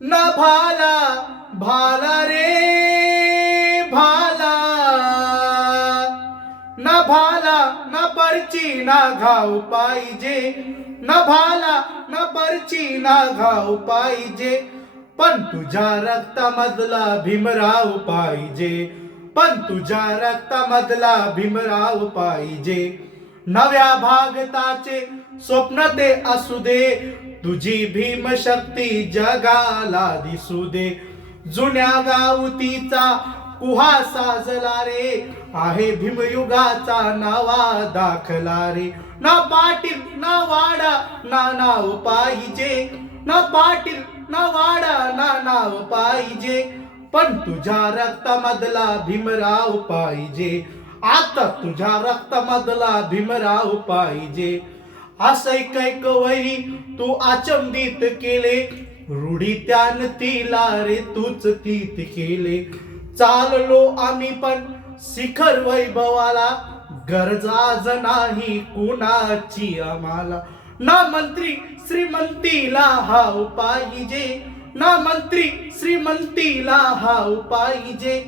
ना भाला भाला रे भाला, ना भाला ना परची ना घाव पाहिजे, ना भाला ना परची ना घाव पाहिजे, पण तुझ्या रक्तामधला भीमराव पाहिजे, पण तुझ्या रक्तामधला भीमराव पाहिजे. नव्या भारताचे स्वप्न ते असू दे, तुझी भीमशक्ती जगाला दिसू दे. जुन्या गावतीचा कुहा साजला रे, आहे भीमयुगाचा नवा दाखला रे. ना पाटील ना वाडा ना नाव पाहिजे, ना पाटील ना वाडा ना नाव पाहिजे, पण तुझ्या रक्तामधला भीमराव पाहिजे. आता तुझ्या रक्तामधला भीमराव पाहिजे. असै कैक वैरी तू अचंबित केले, रूढी त्यान तिला रे तूच तीत केले. चाललो आम्ही पण शिखर वैभवाला, गरज आज नाही कुणाची आम्हाला. ना मंत्री श्रीमंतीला हाव पाहिजे, ना मंत्री श्रीमंतीला हाव पाहिजे,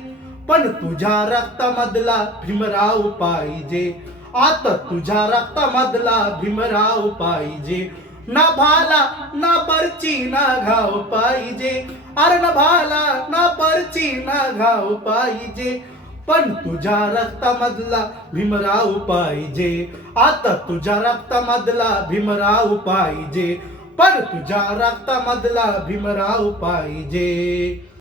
पण तुझ्या रक्तामधला भीमराव पाहिजे. आता तुझ्या रक्तामधला भीमराव पाहिजे. ना भाला ना परची ना घाव पाहिजे, अरे ना भाला ना परची ना घाव पाहिजे, पण तुझ्या रक्तामधला भीमराव पाहिजे. आता तुझ्या रक्तामधला भीमराव पाहिजे, पण तुझ्या रक्तामधला भीमराव पाहिजे.